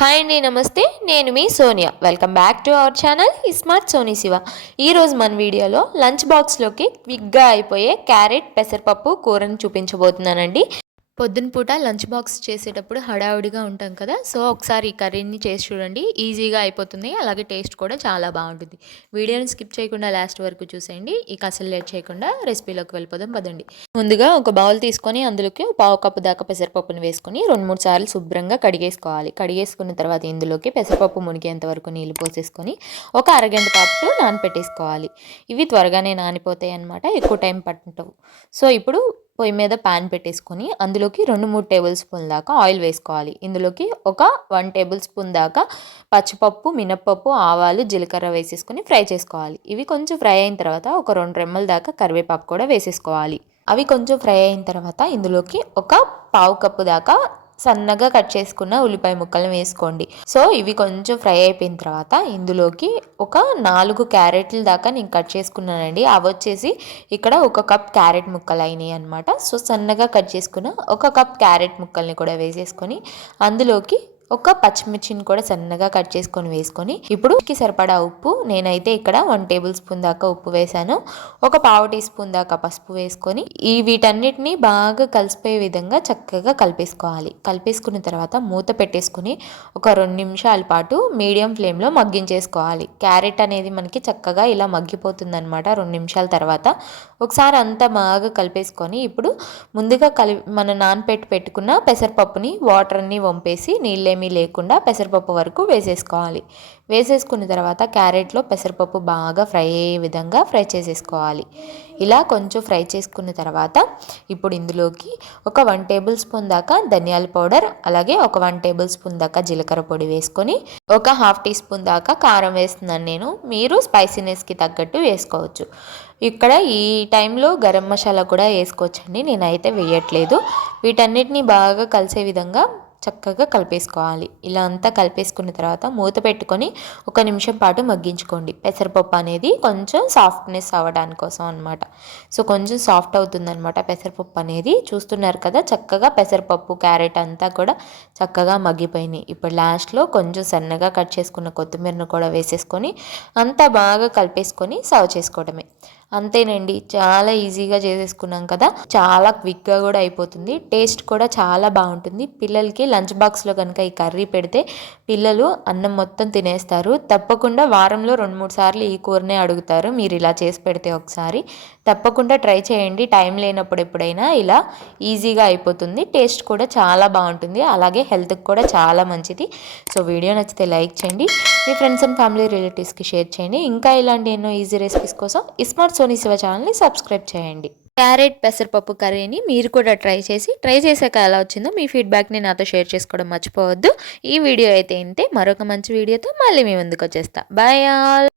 Hi అండి నమస్తే. నేను మీ Sonia. Welcome back to our channel smart Soni Shiva ఈరోజు మన వీడియోలో లంచ్ బాక్స్లోకి క్విక్గా అయిపోయే క్యారెట్ పెసరపప్పు కూరని చూపించబోతున్నానండి. పొద్దున పూట లంచ్ బాక్స్ చేసేటప్పుడు హడావుడిగా ఉంటాం కదా సో ఒకసారి ఈ కర్రీని చేసి చూడండి. ఈజీగా అయిపోతుంది అలాగే టేస్ట్ కూడా చాలా బాగుంటుంది. వీడియోని స్కిప్ చేయకుండా లాస్ట్ వరకు చూసేయండి. ఇక అసలు లేట్ చేయకుండా రెసిపీలోకి వెళ్ళిపోదాం పదండి. ముందుగా ఒక బౌల్ తీసుకొని అందులోకి పావు కప్పు దాకా పెసరపప్పుని వేసుకొని రెండు మూడు సార్లు శుభ్రంగా కడిగేసుకోవాలి. కడిగేసుకున్న తర్వాత ఇందులోకి పెసరపప్పు మునిగేంత వరకు నీళ్ళు పోసేసుకొని ఒక అరగంట పాటు నానపెట్టేసుకోవాలి. ఇవి త్వరగానే నానిపోతాయి అనమాట ఎక్కువ టైం పట్టవు. సో ఇప్పుడు పొయ్యి మీద పాన్ పెట్టేసుకొని అందులోకి రెండు మూడు టేబుల్ స్పూన్ దాకా ఆయిల్ వేసుకోవాలి. ఇందులోకి ఒక వన్ టేబుల్ స్పూన్ దాకా పచ్చిపప్పు మినప్పప్పు ఆవాలు జీలకర్ర వేసేసుకొని ఫ్రై చేసుకోవాలి. ఇవి కొంచెం ఫ్రై అయిన తర్వాత ఒక రెండు రెమ్మల దాకా కరివేపాకు కూడా వేసేసుకోవాలి. అవి కొంచెం ఫ్రై అయిన తర్వాత ఇందులోకి ఒక పావు కప్పు దాకా సన్నగా కట్ చేసుకున్న ఉల్లిపాయ ముక్కలను వేసుకోండి. సో ఇవి కొంచెం ఫ్రై అయిపోయిన తర్వాత ఇందులోకి ఒక నాలుగు క్యారెట్ల దాకా నేను కట్ చేసుకున్నానండి. అవి వచ్చేసి ఇక్కడ ఒక కప్ క్యారెట్ ముక్కలు అయినాయి అనమాట సో సన్నగా కట్ చేసుకున్న ఒక కప్ క్యారెట్ ముక్కల్ని కూడా వేసేసుకొని అందులోకి ఒక పచ్చిమిర్చిని కూడా సన్నగా కట్ చేసుకొని వేసుకొని ఇప్పుడు సరిపడా ఉప్పు నేనైతే ఇక్కడ వన్ టేబుల్ స్పూన్ దాకా ఉప్పు వేసాను. ఒక పావు టీ స్పూన్ దాకా పసుపు వేసుకొని ఈ వీటన్నిటిని బాగా కలిసిపోయే విధంగా చక్కగా కలిపేసుకోవాలి. కలిపేసుకున్న తర్వాత మూత పెట్టేసుకుని ఒక రెండు నిమిషాల పాటు మీడియం ఫ్లేమ్లో మగ్గించేసుకోవాలి. క్యారెట్ అనేది మనకి చక్కగా ఇలా మగ్గిపోతుంది అనమాట రెండు నిమిషాల తర్వాత. ఒకసారి అంతా బాగా కలిపేసుకొని ఇప్పుడు ముందుగా కలి మన నానపెట్టి పెట్టుకున్న పెసరపప్పుని వాటర్ అన్ని వంపేసి నీళ్ళే ఏమీ లేకుండా పెసరపప్పు వరకు వేసేసుకోవాలి. వేసేసుకున్న తర్వాత క్యారెట్లో పెసరపప్పు బాగా ఫ్రై అయ్యే విధంగా ఫ్రై చేసేసుకోవాలి. ఇలా కొంచెం ఫ్రై చేసుకున్న తర్వాత ఇప్పుడు ఇందులోకి ఒక వన్ టేబుల్ స్పూన్ దాకా ధనియాల పౌడర్ అలాగే ఒక వన్ టేబుల్ స్పూన్ దాకా జీలకర్ర పొడి వేసుకొని ఒక హాఫ్ టీ స్పూన్ దాకా కారం వేస్తున్నాను నేను. మీరు స్పైసీనెస్కి తగ్గట్టు వేసుకోవచ్చు. ఇక్కడ ఈ టైంలో గరం మసాలా కూడా వేసుకోవచ్చండి. నేనైతే వేయట్లేదు. వీటన్నిటిని బాగా కలిసే విధంగా చక్కగా కలిపేసుకోవాలి. ఇలా అంతా కలిపేసుకున్న తర్వాత మూత పెట్టుకొని ఒక నిమిషం పాటు మగ్గించుకోండి. పెసరపప్పు అనేది కొంచెం సాఫ్ట్నెస్ అవ్వడానికి కోసం అనమాట సో కొంచెం సాఫ్ట్ అవుతుందనమాట పెసరపప్పు అనేది. చూస్తున్నారు కదా చక్కగా పెసరపప్పు క్యారెట్ అంతా కూడా చక్కగా మగ్గిపోయినాయి. ఇప్పుడు లాస్ట్లో కొంచెం సన్నగా కట్ చేసుకున్న కొత్తిమీరను కూడా వేసేసుకొని అంతా బాగా కలిపేసుకొని సర్వ్ చేసుకోవడమే. అంతేనండి. చాలా ఈజీగా చేసేసుకున్నాం కదా. చాలా క్విక్గా కూడా అయిపోతుంది. టేస్ట్ కూడా చాలా బాగుంటుంది. పిల్లలకి లంచ్ బాక్స్లో కనుక ఈ కర్రీ పెడితే పిల్లలు అన్నం మొత్తం తినేస్తారు. తప్పకుండా వారంలో రెండు మూడు సార్లు ఈ కూరనే అడుగుతారు. మీరు ఇలా చేసి పెడితే ఒకసారి. తప్పకుండా ట్రై చేయండి. టైం లేనప్పుడు ఎప్పుడైనా ఇలా ఈజీగా అయిపోతుంది. టేస్ట్ కూడా చాలా బాగుంటుంది. అలాగే హెల్త్కి కూడా చాలా మంచిది. సో వీడియో నచ్చితే లైక్ చేయండి. మీ ఫ్రెండ్స్ అండ్ ఫ్యామిలీ రిలేటివ్స్కి షేర్ చేయండి. ఇంకా ఇలాంటి ఎన్నో ఈజీ రెసిపీస్ కోసం స్మార్ట్ సోనీ శివ ఛానల్ని సబ్స్క్రైబ్ చేయండి. క్యారెట్ పెసరపప్పు కర్రీని మీరు కూడా ట్రై చేసి ట్రై చేశాక ఎలా వచ్చిందో మీ ఫీడ్బ్యాక్ని నాతో షేర్ చేసుకోవడం మర్చిపోవద్దు. ఈ వీడియో అయితే ఇంతే. మరొక మంచి వీడియోతో మళ్ళీ మీ ముందుకు వచ్చేస్తా. Bye all